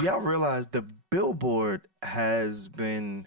do y'all realize the Billboard has been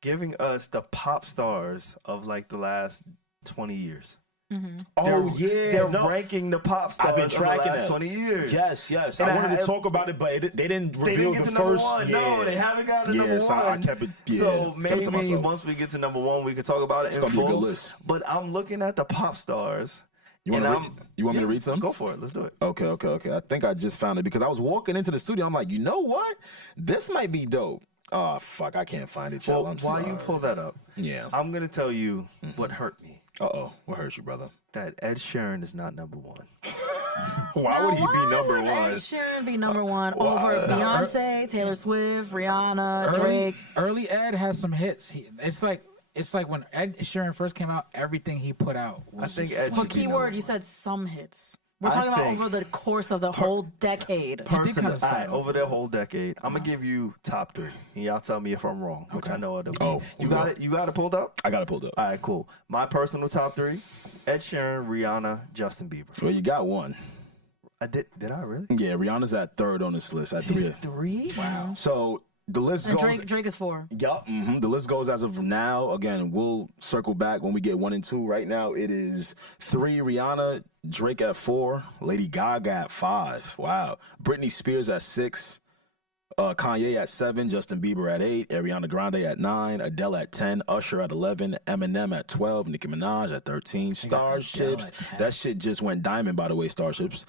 giving us the pop stars of like the last 20 years? They're ranking the pop stars. I've been tracking of the last that. 20 years. Yes. And I wanted to talk about it, but they didn't reveal get the to number first. one. No, they haven't got to number so one. I kept it. Yeah, so kept it to maybe myself. once we get to number one, we can talk about it. It's in gonna be a full. good list. But I'm looking at the pop stars. You want me to read some? Go for it. Let's do it. Okay. I think I just found it because I was walking into the studio. I'm like, you know what? This might be dope. Oh fuck, I can't find it, y'all. Well, I'm while sorry. you pull that up, I'm gonna tell you what hurt me. What hurt you, brother? That Ed Sheeran is not number one. Why would he be number one? Ed Sheeran be number one over Beyonce, Taylor Swift, Rihanna, Drake. Early Ed has some hits. It's like when Ed Sheeran first came out, everything he put out was I think just Ed fun. should be Keyword, number you one. said some hits. We're I talking about think over the course of the whole decade. Over the whole decade. I'm gonna give you top three, and y'all tell me if I'm wrong, which I know I do. You got it. You got it pulled up. I got it pulled up. All right, cool. My personal top three: Ed Sheeran, Rihanna, Justin Bieber. Well, you got one. I did. Did I really? Yeah, Rihanna's at third on this list. At three. Wow. So the list And goes. Drake is 4. Yup. The list goes as of now. Again, we'll circle back when we get 1 and 2. Right now, it is 3 Rihanna, Drake at 4, Lady Gaga at 5. Wow. Britney Spears at 6, Kanye at 7, Justin Bieber at 8, Ariana Grande at 9, Adele at 10, Usher at 11, Eminem at 12, Nicki Minaj at 13, Starships. That shit just went diamond, by the way, Starships.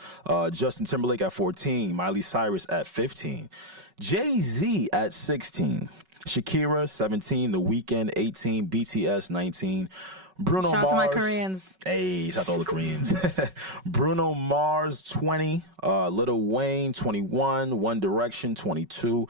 Justin Timberlake at 14, Miley Cyrus at 15. Jay-Z at 16, Shakira 17, The Weeknd 18, BTS 19, Bruno Shout Mars. out to my Koreans. Hey, shout out to all the Koreans. Bruno Mars 20, Lil Wayne 21, One Direction 22,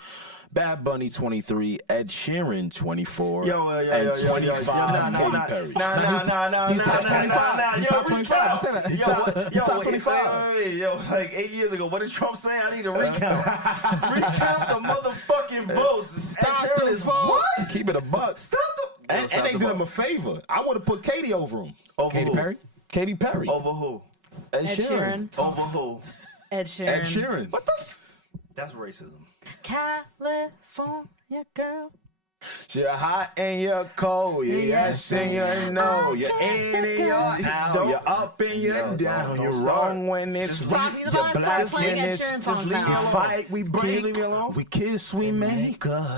Bad Bunny 23, Ed Sheeran 24, and 25 Katy Perry. He's top 25. He's top 25. He's top 25. Yo, like 8 years ago, what did Trump say? I need to recount. Recount the motherfucking votes. Stop Ed Sheeran the is vote. what? Keep it a buck. Stop the. And they did him a favor. I would have put Katy over him. Over Katy who? Perry? Katy Perry. Over who? Ed Ed Sheeran. Sheeran. Over who? Ed Sheeran. Ed Sheeran. What the? That's racism. California girl. You're hot and you're cold, you're yes and you know, you're in and you're out, you're up and you're down, you're wrong when it's Stop, right, he's about you're to black start playing and Ed it's Sheeran just songs leave me now. alone. Fight, we break, Can you leave me alone? we kiss, we make up.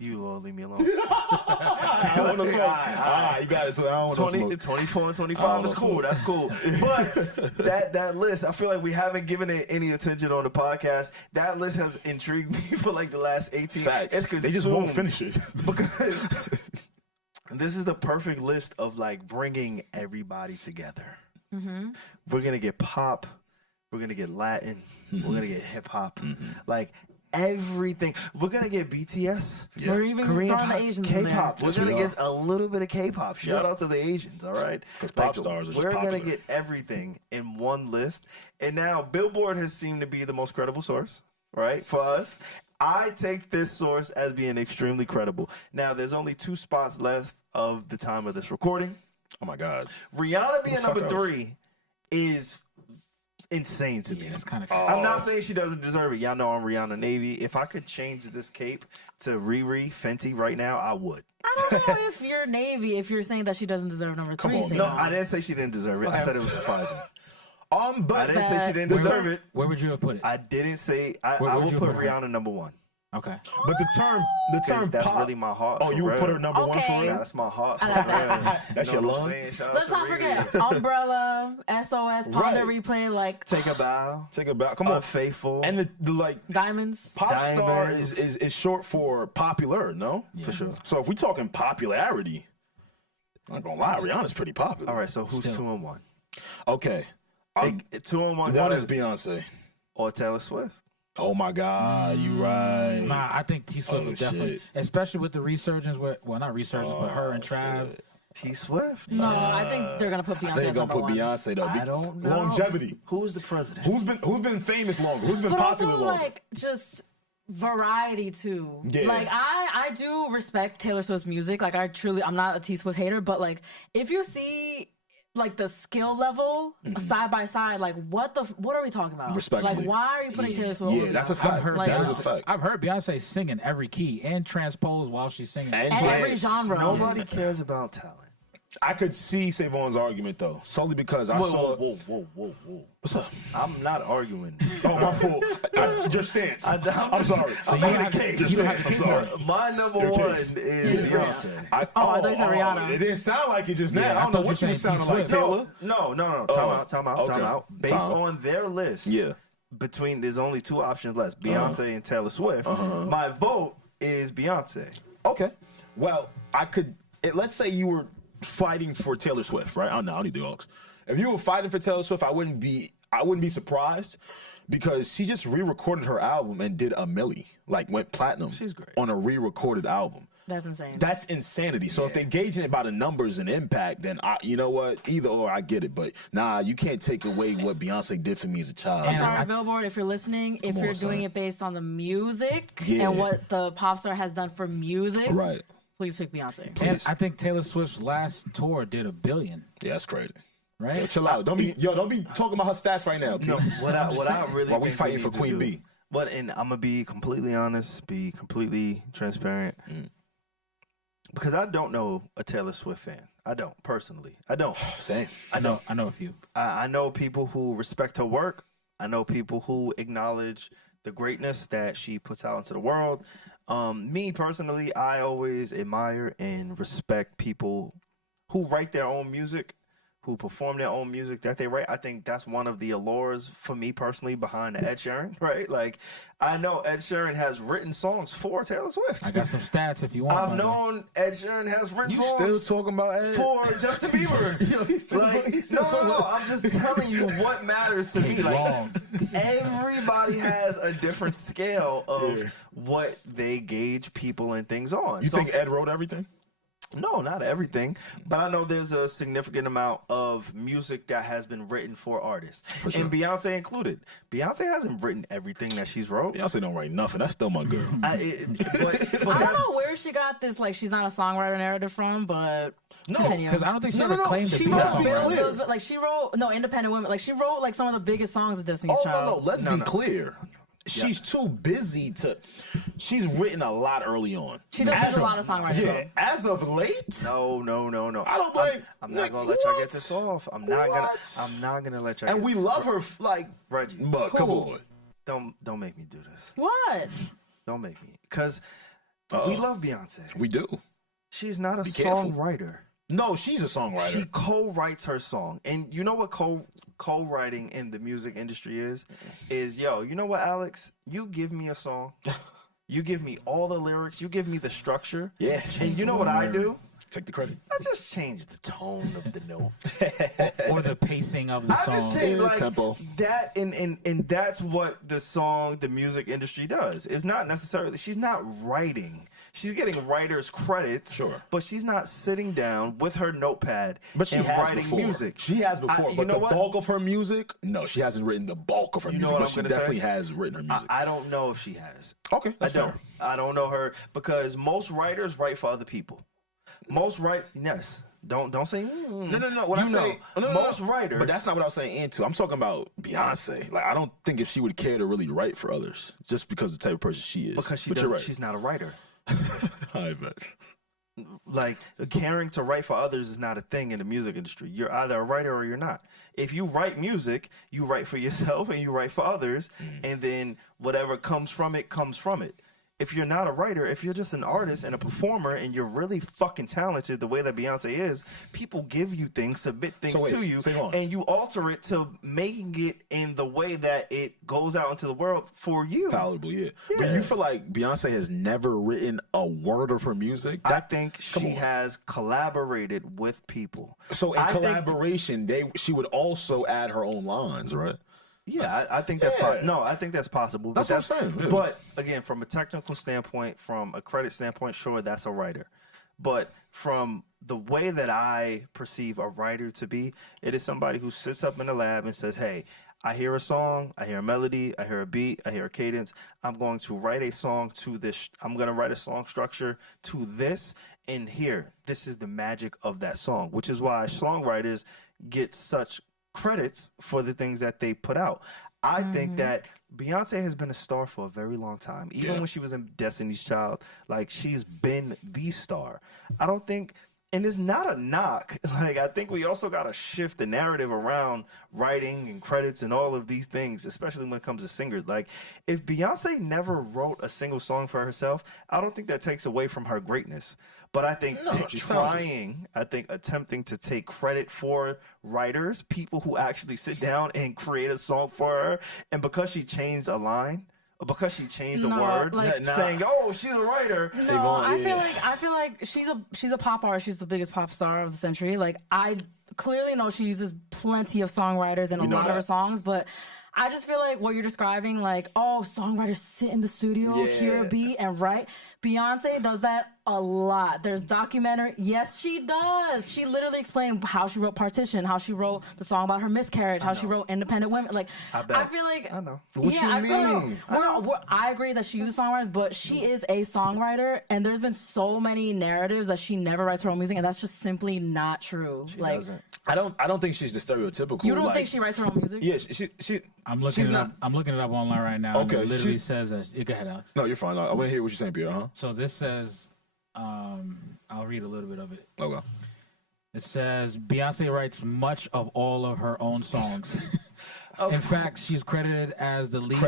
You leave me alone. I don't want to smoke. You got it. So I don't want to 20, smoke. 24 and 25 is cool. That's cool. But that list, I feel like we haven't given it any attention on the podcast. That list has intrigued me for like the last 18. Facts. It's They just won't consumed finish it. because this is the perfect list of like bringing everybody together. We're gonna get pop. We're gonna get Latin. We're gonna get hip hop. Like everything. We're gonna get BTS. We're even Korean throwing pop, the Asians in there. K-pop. We're Yes, gonna we get a little bit of K-pop. Shout out to the Asians, all right? Because pop stars are just We're gonna popular. get everything in one list. And now Billboard has seemed to be the most credible source, right? For us. I take this source as being extremely credible. Now, there's only 2 spots left of the time of this recording. Oh my God. Rihanna being fuck number else? 3 is insane to me. Yeah, that's kind of I'm not saying she doesn't deserve it. Y'all know I'm Rihanna Navy. If I could change this cape to Riri Fenty right now, I would. I don't know if you're Navy, if you're saying that she doesn't deserve number 3. on, saying No, that. I didn't say she didn't deserve it. I said it was surprising. But I didn't say she didn't deserve it. Where would you have put it? I didn't say I Where would will you put put her? Rihanna number 1. Okay. the term That's pop. really my heart. Oh, for you would real. put her number 1 for Okay. real? That's my heart. I like for that. real. That's You your know what I'm lung? saying? Shout out Let's to not Riri. forget Umbrella, SOS, Ponder Right. Replay, like Take a bow. Take it back. Come on. Unfaithful. And the like Diamonds. pop star Diamonds. is short for popular, no? For sure. So if we talking popularity, I'm not gonna lie, Rihanna's pretty popular. All right, so who's Still. 2 and 1? Okay. 2 and 1. One is Beyonce. or Taylor Swift. Oh my God, you right. Nah, I think T Swift Oh, would definitely, shit. especially with the resurgence with, well, not resurgence, but her and Trav. T Swift? No, I think they're gonna put Beyonce They're as gonna number put 1. Beyonce though. I don't know. Longevity. Who's the president? Who's been famous longer? Who's been But popular also longer? like just variety too. Yeah. Like I do respect Taylor Swift's music. Like I'm not a T Swift hater, but like if you see like the skill level side by side, like what are we talking about? Respectfully. Like why are you putting Taylor Swift? Yeah, over that's a Beyonce? fact. I've heard Like, that is a fact. I've heard Beyonce sing in every key and transpose while she's singing. And every genre. Nobody cares about talent. I could see SaVon's argument though, solely because I saw. Whoa. What's up? I'm not arguing. Oh, my fault. Your stance. I'm sorry. I'm you not have the to- case. you don't have to I'm keep sorry. My number Your one case. is Beyonce. I thought you said Rihanna. It didn't sound like it just now. Yeah, I don't know thought you what you were said sounding like, T-Swift. Taylor. No. Time out. Okay. Based Time. on their list, Yeah. between there's only two options left: Beyonce and Taylor Swift. My vote is Beyonce. Okay. Well, let's say you were fighting for Taylor Swift, right? I don't know. I need the aux. If you were fighting for Taylor Swift, I wouldn't be surprised because she just re-recorded her album and did a milli, like went platinum. She's great. On a re-recorded album. That's insane. That's insanity. So if they're gauging it by the numbers and impact, then you know what? Either or, I get it. But nah, you can't take away what Beyonce did for me as a child. I'm sorry, Billboard, if you're listening, if you're doing it based on the music and what the pop star has done for music, Right. please pick Beyonce. And I think Taylor Swift's last tour did $1 billion, Yeah, that's crazy. right? Yo, chill out. Don't be talking about her stats right now. No, what I really While we think fighting need for to Queen do- B. But and I'm gonna be completely honest, be completely transparent, because I don't know a Taylor Swift fan. I don't personally. I don't. Same. I know a few. I know people who respect her work. I know people who acknowledge the greatness that she puts out into the world. Me personally, I always admire and respect people who write their own music, who perform their own music that they write. I think that's one of the allures for me personally behind Ed Sheeran, right? Like, I know Ed Sheeran has written songs for Taylor Swift. I got some stats if you want. I've brother. known Ed Sheeran has written You songs still talking about Ed? for Justin Bieber. Yo, he's still Like, talking no. about I'm just telling you what matters to me. Like, Wrong. everybody has a different scale of what they gauge people and things on. You think Ed wrote everything? No, not everything, but I know there's a significant amount of music that has been written for artists, sure. and Beyonce included. Beyonce hasn't written everything that she's wrote. Beyonce don't write nothing. That's still my girl. But I don't know where she got this, like, she's not a songwriter narrative from, but continue. Because I don't think she No, ever no, no. claimed to She be a must be songwriter. clear. But like she wrote independent women, like she wrote like some of the biggest songs of Destiny's Oh, Child. no. Let's be clear. She's too busy she's written a lot early on. She does a lot of songwriting. Yeah, as of late, No. I don't blame. I'm not gonna let y'all get this off. I'm not gonna let y'all. And we love her like Reggie. But come on. Don't make me do this. What? Don't make me, because we love Beyonce. We do. She's not a careful. songwriter. No, she's a songwriter. She co-writes her song, and you know what co-writing in the music industry is you know what, Alex? You give me a song, you give me all the lyrics, you give me the structure, Yeah. and you know what I do? Take the credit. I just change the tone of the note. Or the pacing of the I song. just change Yeah, like tempo. that, and that's what the music industry does. It's not necessarily, she's not writing. She's getting writer's credits, Sure. but she's not sitting down with her notepad But she and has writing before. music. She has before, you but know the what? bulk of her music, no, she hasn't written the bulk of her You know music, what but I'm she gonna say? definitely has written her music. I don't know if she has. Okay, that's I don't. fair. I don't know her because most writers write for other people. Yes. Don't say. No. What You I know, say, no, most writers. But that's not what I was saying into. I'm talking about Beyonce. Like, I don't think if she would care to really write for others, just because of the type of person she is. because she But you're doesn't. right. She's not a writer. I bet. Like, caring to write for others is not a thing in the music industry. You're either a writer or you're not. If you write music, you write for yourself and you write for others, and then whatever comes from it comes from it. If you're not a writer, if you're just an artist and a performer and you're really fucking talented the way that Beyonce is, people give you things, submit things So wait, to you, say on. and you alter it to making it in the way that it goes out into the world for you. Palatable, yeah. But you feel like Beyonce has never written a word of her music? I think come she on. has collaborated with people. So in I think- collaboration, she would also add her own lines, right? Yeah, I think that's Yeah. no, I think that's possible. But That's what I'm saying, yeah. But again, from a technical standpoint, from a credit standpoint, sure, that's a writer. But from the way that I perceive a writer to be, it is somebody who sits up in the lab and says, "Hey, I hear a song, I hear a melody, I hear a beat, I hear a cadence. I'm going to write a song to this. I'm going to write a song structure to this. And here, this is the magic of that song, which is why songwriters get such credits for the things that they put out. I think that Beyonce has been a star for a very long time. Even when she was in Destiny's Child, like, she's been the star. I don't think, and it's not a knock. Like, I think we also got to shift the narrative around writing and credits and all of these things, especially when it comes to singers. Like, if Beyonce never wrote a single song for herself, I don't think that takes away from her greatness. But I think attempting to take credit for writers, people who actually sit down and create a song for her, and because she changed a line, or because she changed the word, like, saying, "Oh, she's a writer." No, SaVon, I feel like she's a pop artist. She's the biggest pop star of the century. Like, I clearly know she uses plenty of songwriters in a lot of her songs, but I just feel like what you're describing, like, oh, songwriters sit in the studio, hear a beat, and write. Beyonce does that a lot. There's documentary. Yes, she does. She literally explained how she wrote Partition, how she wrote the song about her miscarriage, how she wrote Independent Women. Like, I feel like, I know. What you mean? I agree that she uses songwriters, but she is a songwriter, and there's been so many narratives that she never writes her own music, and that's just simply not true. She doesn't. I don't think she's the stereotypical. You don't think she writes her own music? Yeah, she. I'm looking it up. I'm looking it up online right now. Okay, and it literally says that. Go ahead, Alex. No, you're fine. I want to hear what you're saying, Pierre. Huh? So this says, I'll read a little bit of it. Okay. It says Beyonce writes much of all of her own songs. In fact, she's credited as the lead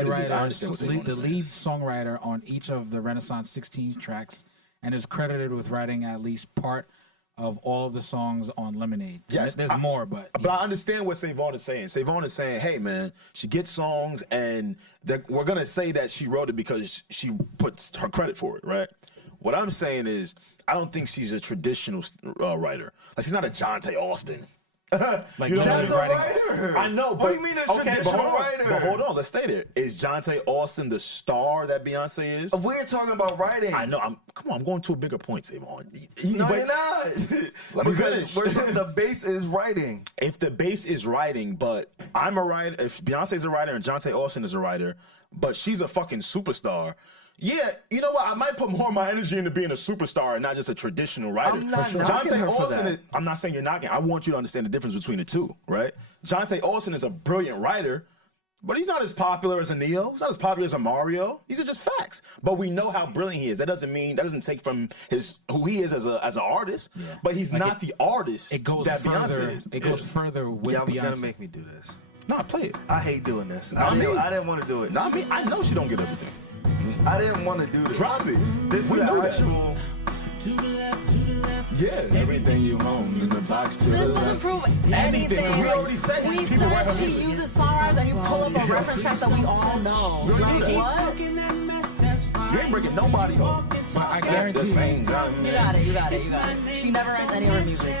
songwriter on each of the Renaissance 16 tracks, and is credited with writing at least part of all the songs on Lemonade. Yes, there's more, but I understand what SaVon is saying. SaVon is saying, hey, man, she gets songs, and we're going to say that she wrote it because she puts her credit for it, right? What I'm saying is, I don't think she's a traditional writer. Like, she's not a Jonte Austin. Like, you know, that's a writer. I know, but what do you mean a traditional writer? But hold on, let's stay there. Is Jonte Austin the star that Beyonce is? We're talking about writing. I know. I'm going to a bigger point, SaVon. No, you're not. Let me because finish. The base is writing. If the base is writing, but I'm a writer, if Beyonce's a writer and Jonte Austin is a writer, but she's a fucking superstar. Yeah, you know what? I might put more of my energy into being a superstar and not just a traditional writer. I'm not knocking her for that. I'm not saying you're knocking. I want you to understand the difference between the two, right? Jonte Austin is a brilliant writer, but he's not as popular as a Neyo. He's not as popular as a Mario. These are just facts. But we know how brilliant he is. That doesn't take from who he is as an artist. Yeah. But he's like not the artist that Beyonce is. It goes further with Beyonce. You're gonna make me do this. Nah, play it. I hate doing this. I didn't want to do it. Not me. I know she don't get everything. I didn't want to do this. Drop it. This is actual. Yeah, everything you own in the box. This doesn't prove anything. We already said we said she uses songwriters, and you pull up a reference track that we all know. Like, what? You ain't breaking nobody home. But I guarantee you got it. She never writes any of her music.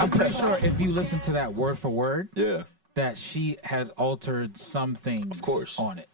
I'm pretty sure if you listen to that word for word, yeah, that she had altered some things on it.